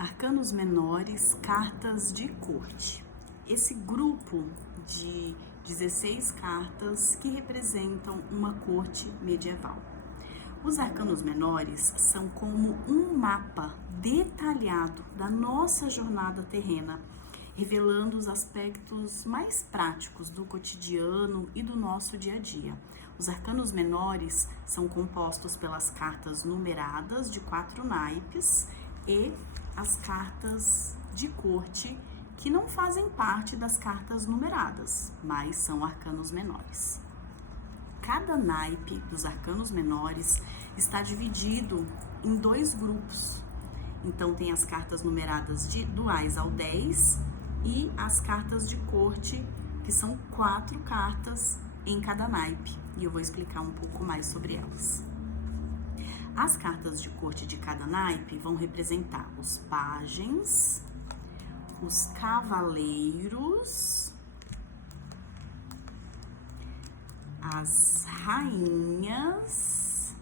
Arcanos menores, cartas de corte. Esse grupo de 16 cartas que representam uma corte medieval. Os arcanos menores são como um mapa detalhado da nossa jornada terrena, revelando os aspectos mais práticos do cotidiano e do nosso dia a dia. Os arcanos menores são compostos pelas cartas numeradas de 4 naipes e as cartas de corte que não fazem parte das cartas numeradas, mas são arcanos menores. Cada naipe dos arcanos menores está dividido em 2 grupos. Então tem as cartas numeradas do Ais ao 10 e as cartas de corte, que são 4 cartas em cada naipe. E eu vou explicar um pouco mais sobre elas. As cartas de corte de cada naipe vão representar os pajens, os cavaleiros, as rainhas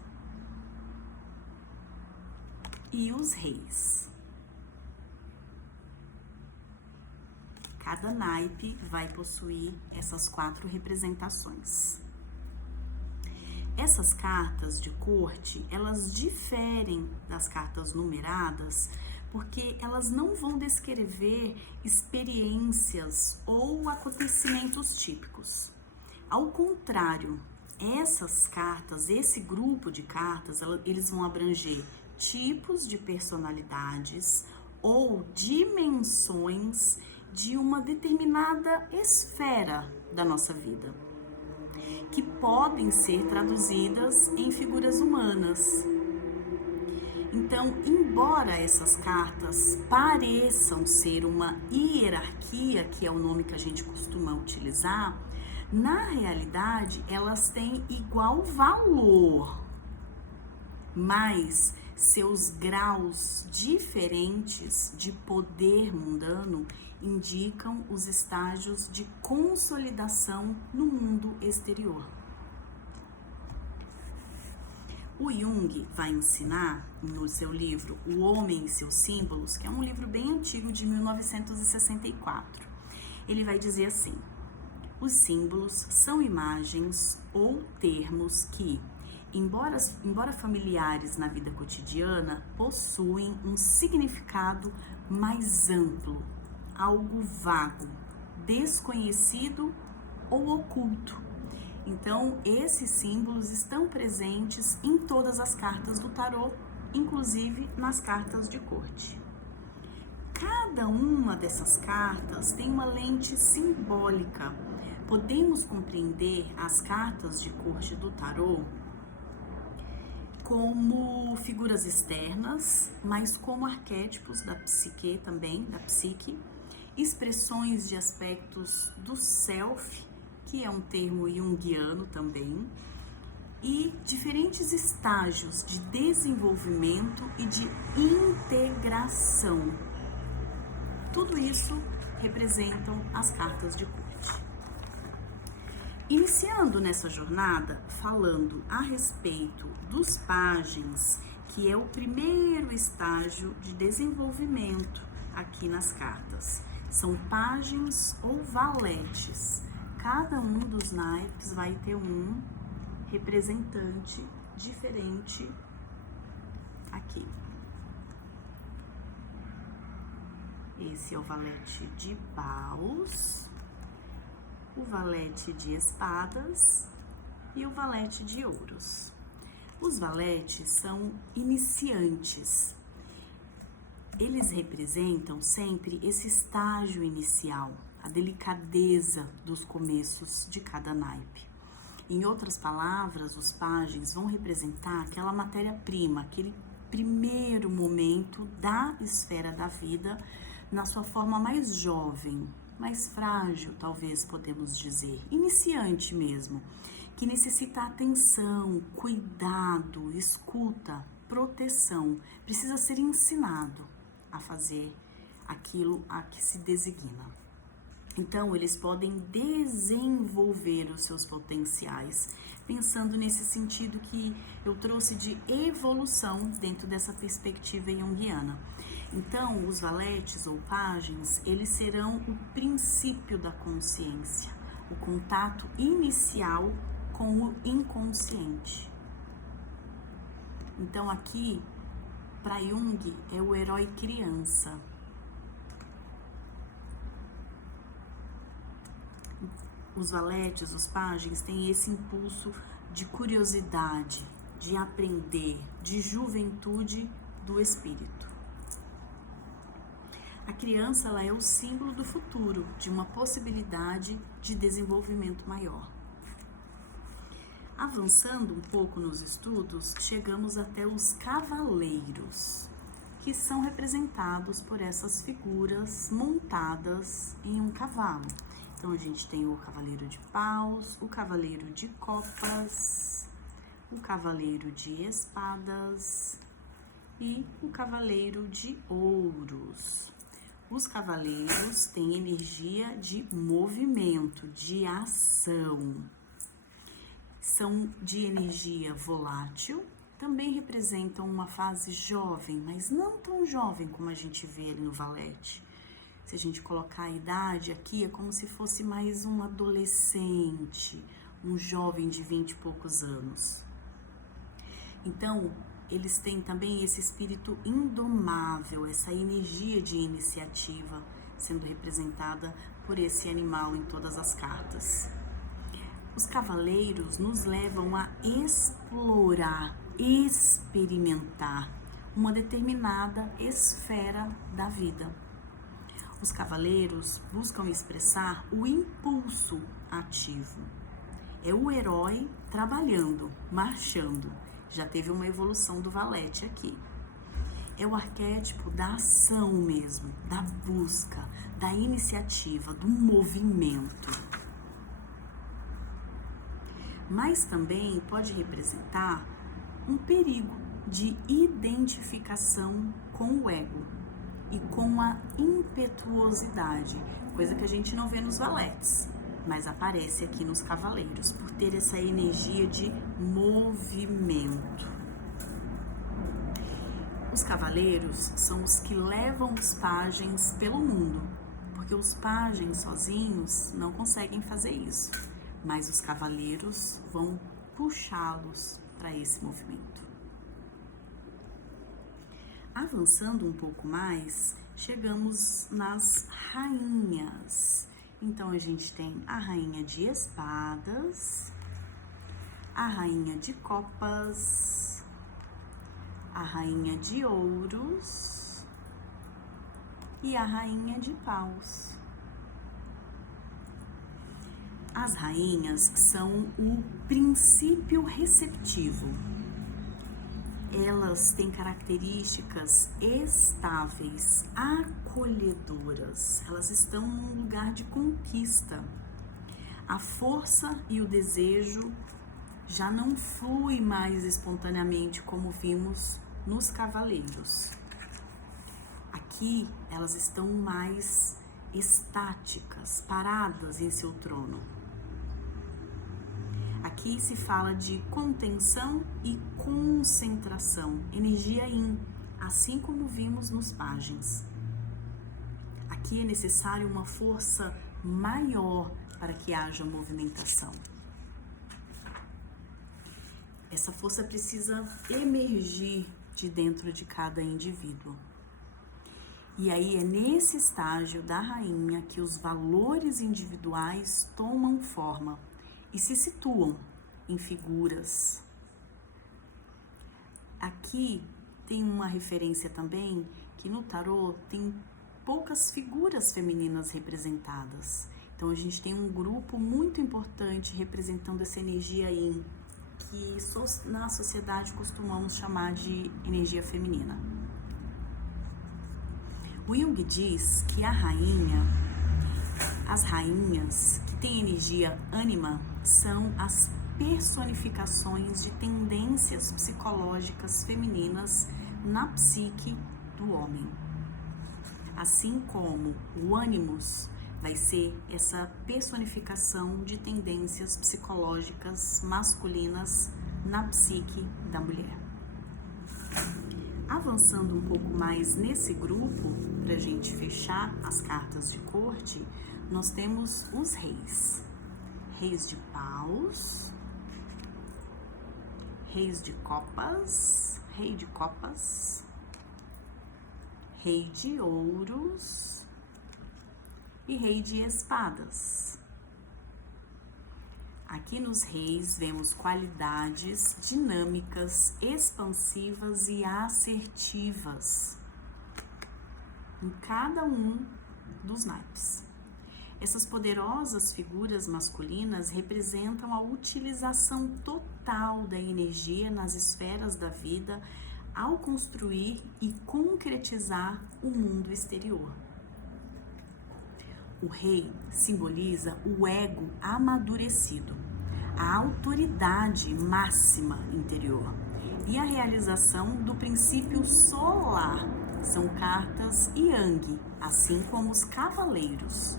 e os reis. Cada naipe vai possuir essas 4 representações. Essas cartas de corte, elas diferem das cartas numeradas porque elas não vão descrever experiências ou acontecimentos típicos. Ao contrário, essas cartas, esse grupo de cartas, eles vão abranger tipos de personalidades ou dimensões de uma determinada esfera da nossa vida, que podem ser traduzidas em figuras humanas. Então, embora essas cartas pareçam ser uma hierarquia, que é o nome que a gente costuma utilizar, na realidade elas têm igual valor, mas seus graus diferentes de poder mundano indicam os estágios de consolidação no mundo exterior. O Jung vai ensinar no seu livro O Homem e seus Símbolos, que é um livro bem antigo de 1964. Ele vai dizer assim: os símbolos são imagens ou termos que, embora familiares na vida cotidiana, possuem um significado mais amplo, algo vago, desconhecido ou oculto. Então, esses símbolos estão presentes em todas as cartas do tarô, inclusive nas cartas de corte. Cada uma dessas cartas tem uma lente simbólica. Podemos compreender as cartas de corte do tarô como figuras externas, mas como arquétipos da psique também, da psique, expressões de aspectos do self, que é um termo junguiano também, e diferentes estágios de desenvolvimento e de integração. Tudo isso representam as cartas de corte. Iniciando nessa jornada, falando a respeito dos pajens, que é o primeiro estágio de desenvolvimento aqui nas cartas. São pajens ou valetes. Cada um dos naipes vai ter um representante diferente aqui. Esse é o valete de paus, o valete de espadas e o valete de ouros. Os valetes são iniciantes. Eles representam sempre esse estágio inicial, a delicadeza dos começos de cada naipe. Em outras palavras, os pajens vão representar aquela matéria-prima, aquele primeiro momento da esfera da vida na sua forma mais jovem, mais frágil, talvez podemos dizer, iniciante mesmo, que necessita atenção, cuidado, escuta, proteção, precisa ser ensinado a fazer aquilo a que se designa. Então, eles podem desenvolver os seus potenciais, pensando nesse sentido que eu trouxe de evolução dentro dessa perspectiva junguiana. Então, os valetes ou pajens, eles serão o princípio da consciência, o contato inicial com o inconsciente. Então, aqui, para Jung, é o herói criança. Os valetes, os pajens, têm esse impulso de curiosidade, de aprender, de juventude do espírito. A criança, ela é o símbolo do futuro, de uma possibilidade de desenvolvimento maior. Avançando um pouco nos estudos, chegamos até os cavaleiros, que são representados por essas figuras montadas em um cavalo. Então, a gente tem o cavaleiro de paus, o cavaleiro de copas, o cavaleiro de espadas e o cavaleiro de ouros. Os cavaleiros têm energia de movimento, de ação. São de energia volátil, também representam uma fase jovem, mas não tão jovem como a gente vê ali no valete. Se a gente colocar a idade aqui, é como se fosse mais um adolescente, um jovem de 20 e poucos anos. Então, eles têm também esse espírito indomável, essa energia de iniciativa, sendo representada por esse animal em todas as cartas. Os cavaleiros nos levam a explorar, experimentar uma determinada esfera da vida. Os cavaleiros buscam expressar o impulso ativo. É o herói trabalhando, marchando. Já teve uma evolução do valete aqui. É o arquétipo da ação mesmo, da busca, da iniciativa, do movimento. Mas também pode representar um perigo de identificação com o ego e com a impetuosidade, coisa que a gente não vê nos valetes, mas aparece aqui nos cavaleiros, por ter essa energia de movimento. Os cavaleiros são os que levam os pajens pelo mundo, porque os pajens sozinhos não conseguem fazer isso, mas os cavaleiros vão puxá-los para esse movimento. Avançando um pouco mais, chegamos nas rainhas. Então, a gente tem a rainha de espadas, a rainha de copas, a rainha de ouros e a rainha de paus. As rainhas são o princípio receptivo. Elas têm características estáveis, acolhedoras. Elas estão num lugar de conquista. A força e o desejo já não flui mais espontaneamente como vimos nos cavaleiros. Aqui elas estão mais estáticas, paradas em seu trono. Aqui se fala de contenção e concentração, energia yin, assim como vimos nos pajens. Aqui é necessário uma força maior para que haja movimentação. Essa força precisa emergir de dentro de cada indivíduo. E aí é nesse estágio da rainha que os valores individuais tomam forma e se situam em figuras. Aqui tem uma referência também que no tarô tem poucas figuras femininas representadas. Então a gente tem um grupo muito importante representando essa energia yin, que na sociedade costumamos chamar de energia feminina. O Jung diz que as rainhas que têm energia ânima são as personificações de tendências psicológicas femininas na psique do homem. Assim como o ânimos vai ser essa personificação de tendências psicológicas masculinas na psique da mulher. Avançando um pouco mais nesse grupo, para a gente fechar as cartas de corte, nós temos os reis. Reis de paus, reis de copas, rei de copas, rei de ouros e rei de espadas. Aqui nos reis vemos qualidades dinâmicas, expansivas e assertivas em cada um dos naipes. Essas poderosas figuras masculinas representam a utilização total da energia nas esferas da vida ao construir e concretizar o mundo exterior. O rei simboliza o ego amadurecido, a autoridade máxima interior e a realização do princípio solar. São cartas Yang, assim como os cavaleiros.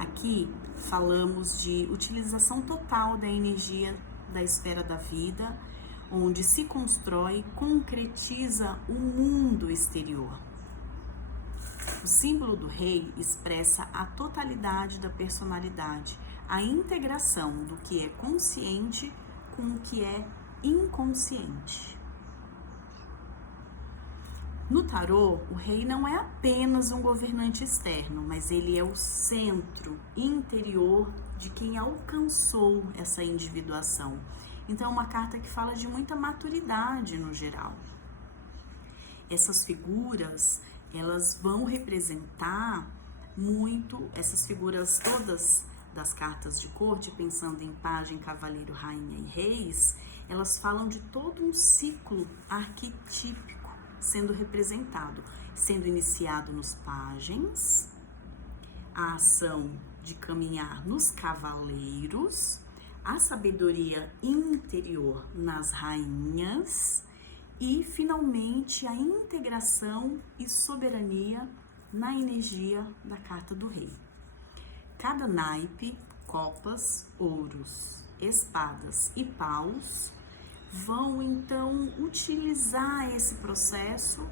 Aqui falamos de utilização total da energia da esfera da vida, onde se constrói, concretiza o mundo exterior. O símbolo do rei expressa a totalidade da personalidade, a integração do que é consciente com o que é inconsciente. No tarô, o rei não é apenas um governante externo, mas ele é o centro interior de quem alcançou essa individuação. Então, é uma carta que fala de muita maturidade no geral. Essas figuras, elas vão representar muito, essas figuras todas das cartas de corte, pensando em pajem, cavaleiro, rainha e reis, elas falam de todo um ciclo arquetípico sendo representado, sendo iniciado nos pajens, a ação de caminhar nos cavaleiros, a sabedoria interior nas rainhas e, finalmente, a integração e soberania na energia da carta do rei. Cada naipe, copas, ouros, espadas e paus, vão então utilizar esse processo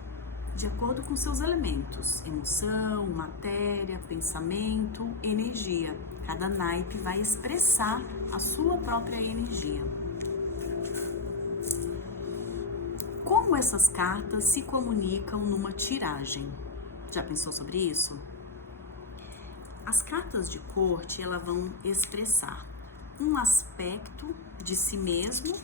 de acordo com seus elementos: emoção, matéria, pensamento, energia. Cada naipe vai expressar a sua própria energia. Como essas cartas se comunicam numa tiragem? Já pensou sobre isso? As cartas de corte, elas vão expressar um aspecto de si mesmo,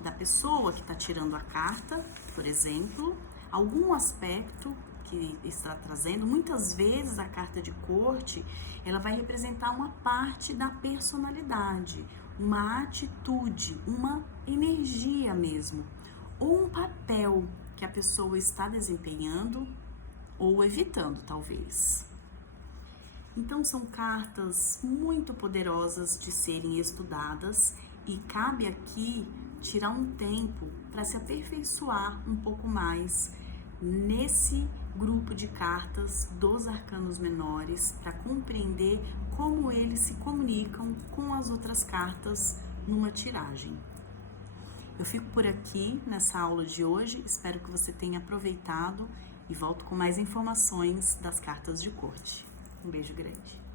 da pessoa que está tirando a carta, por exemplo, algum aspecto que está trazendo. Muitas vezes a carta de corte, ela vai representar uma parte da personalidade, uma atitude, uma energia mesmo, ou um papel que a pessoa está desempenhando ou evitando, talvez. Então, são cartas muito poderosas de serem estudadas e cabe aqui tirar um tempo para se aperfeiçoar um pouco mais nesse grupo de cartas dos arcanos menores, para compreender como eles se comunicam com as outras cartas numa tiragem. Eu fico por aqui nessa aula de hoje, espero que você tenha aproveitado e volto com mais informações das cartas de corte. Um beijo grande.